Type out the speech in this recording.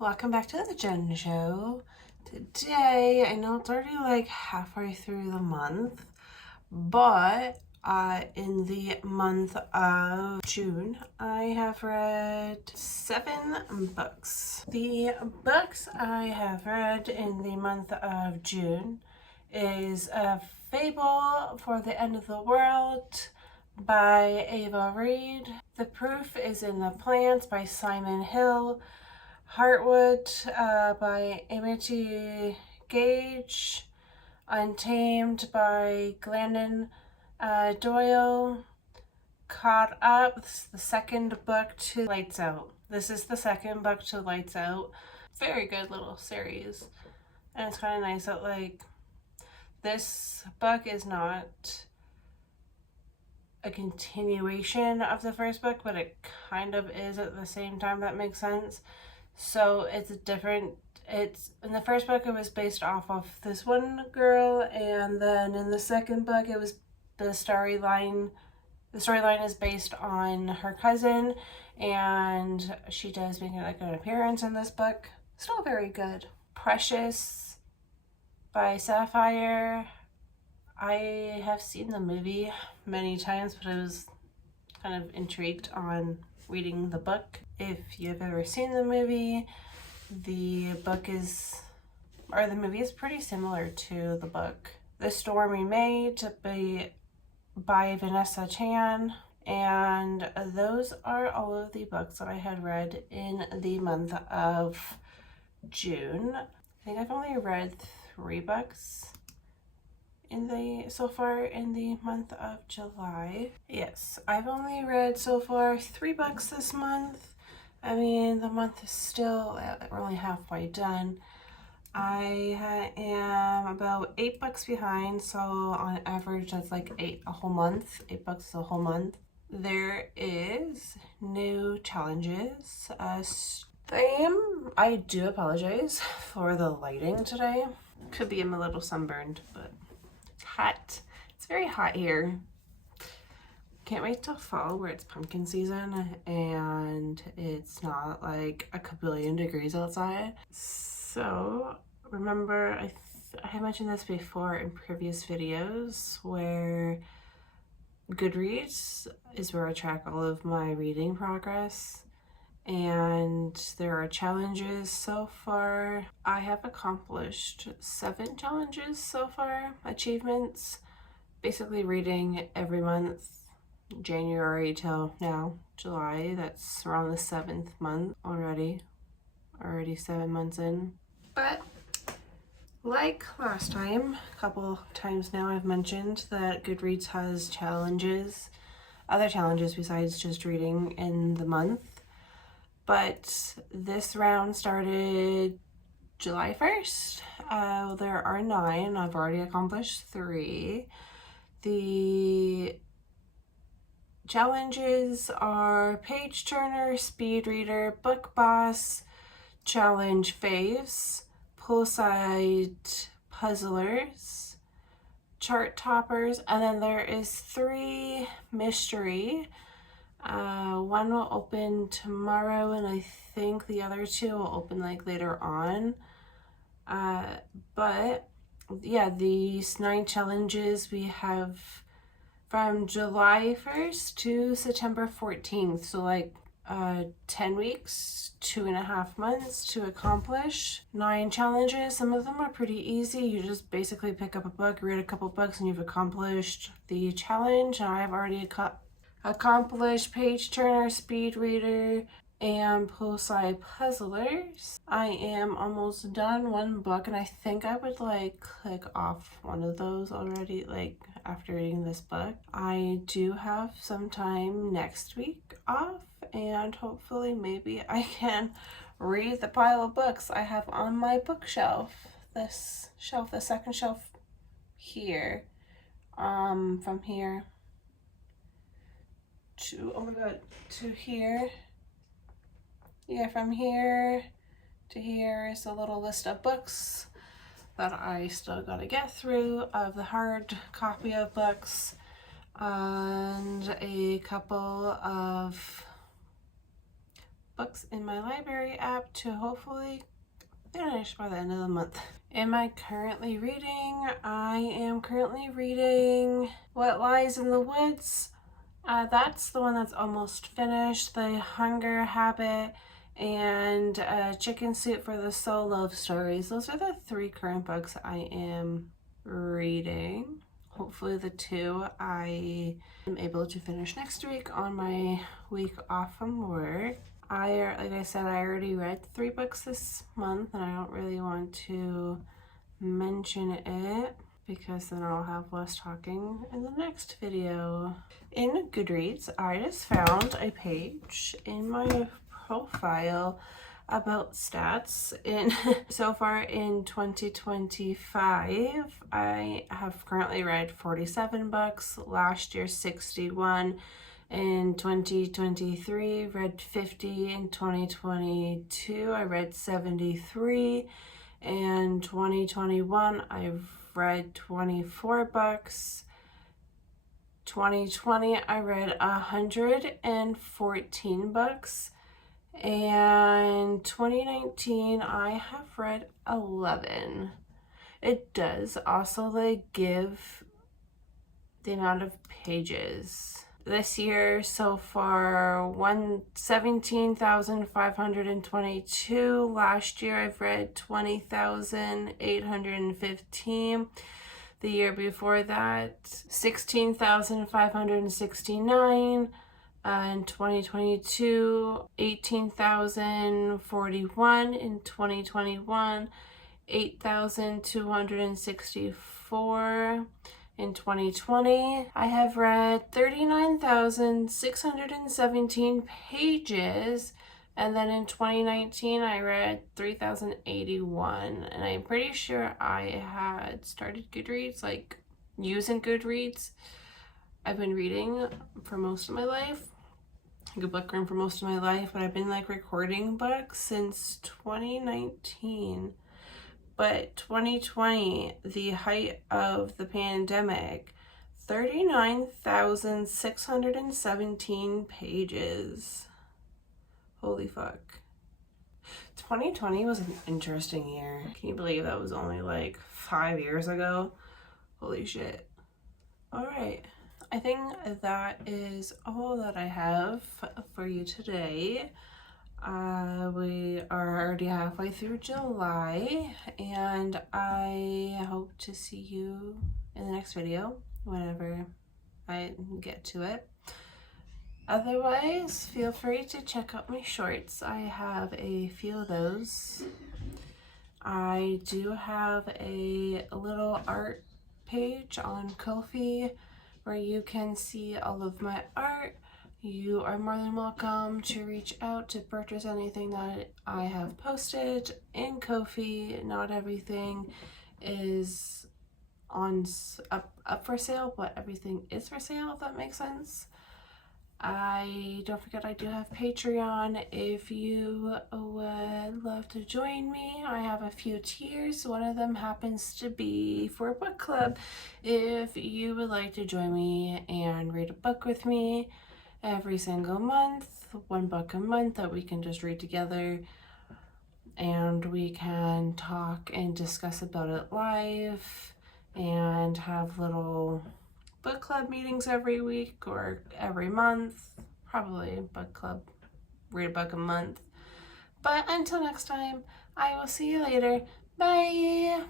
Welcome back to the Jen Show. Today, I know it's already like halfway through the month, but in the month of June, I have read 7 books. The books I have read in the month of June is A Fable for the End of the World by Ava Reid. The Proof is in the Plants by Simon Hill. Heartwood by Amity Gage. Untamed by Glennon Doyle. Caught Up, this is the second book to Lights Out. This is the second book to Lights Out. Very good little series. And it's kind of nice that, like, this book is not a continuation of the first book, but it kind of is at the same time. That makes sense. So it's different. It's in the first book, it was based off of this one girl, and then in the second book, it was the storyline. The storyline is based on her cousin, and she does make like an appearance in this book. Still very good. Precious by Sapphire. I have seen the movie many times, but I was kind of intrigued on reading the book. If you've ever seen the movie, the movie is pretty similar to the book. The Stormy Maid by Vanessa Chan. And those are all of the books that I had read in the month of June. I think I've only read 3 books so far in the month of July. Yes, I've only read so far 3 books this month. I mean, the month is still, we're only halfway done. I am about 8 books behind, so on average that's like 8 a whole month. 8 books a whole month. There is new challenges. I do apologize for the lighting today. Could be I'm a little sunburned, but it's hot. It's very hot here. Can't wait till fall where it's pumpkin season and it's not like a kabillion degrees outside. So remember, I mentioned this before in previous videos, where Goodreads is where I track all of my reading progress, and there are challenges so far. I have accomplished 7 challenges so far, achievements, basically reading every month, January till now, July. That's around the 7th month already 7 months in. But like last time, a couple times now, I've mentioned that Goodreads has other challenges besides just reading in the month. But this round started July 1st. There are 9. I've already accomplished 3. The challenges are Page Turner, Speed Reader, Book Boss, Challenge Faves, Poolside Puzzlers, Chart Toppers, and then there is 3 mystery. One will open tomorrow, and I think the other 2 will open like later on. But yeah, these 9 challenges we have from July 1st to September 14th. So like 10 weeks, 2.5 months to accomplish 9 challenges. Some of them are pretty easy. You just basically pick up a book, read a couple books, and you've accomplished the challenge. I've already accomplished Page Turner, Speed Reader, and Poolside Puzzlers. I am almost done 1 book, and I think I would like click off one of those already, like after reading this book. I do have some time next week off, and hopefully maybe I can read the pile of books I have on my bookshelf. The second shelf here. From here to, oh my god, to here. Yeah, from here to here is a little list of books that I still gotta get through, of the hard copy of books, and a couple of books in my library app to hopefully finish by the end of the month. Am I currently reading? I am currently reading What Lies in the Woods. That's the one that's almost finished. The Hunger Habit and Chicken Soup for the Soul Love Stories. Those are the 3 current books I am reading. Hopefully the 2 I am able to finish next week on my week off from work. Like I said, I already read 3 books this month, and I don't really want to mention it because then I'll have less talking in the next video. In Goodreads, I just found a page in my profile about stats. So far in 2025, I have currently read 47 books, last year 61. In 2023, read 50. In 2022, I read 73. In 2021, I've read 24 books. 2020, I read 114 books. And 2019, I have read 11. It does also give the amount of pages. This year so far, 17,522. Last year I've read 20,815. The year before that, 16,569. In 2022, 18,041. In 2021, 8,264. In 2020, I have read 39,617 pages, and then in 2019, I read 3,081, and I'm pretty sure I had started Goodreads, using Goodreads. I've been reading for most of my life, a bookworm for most of my life, but I've been recording books since 2019. But 2020, the height of the pandemic, 39,617 pages. Holy fuck. 2020 was an interesting year. Can you believe that was only 5 years ago? Holy shit. Alright, I think that is all that I have for you today. We are already halfway through July, and I hope to see you in the next video whenever I get to it. Otherwise, feel free to check out my shorts. I have a few of those. I do have a little art page on Ko-fi where you can see all of my art. You are more than welcome to reach out to purchase anything that I have posted in Ko-fi. Not everything is up for sale, but everything is for sale, if that makes sense. Don't forget I do have Patreon. If you would love to join me, I have a few tiers. One of them happens to be for a book club. If you would like to join me and read a book with me every single month, 1 book a month that we can just read together, and we can talk and discuss about it live and have little book club meetings every week or every month. Probably book club, read a book a month. But until next time, I will see you later. Bye!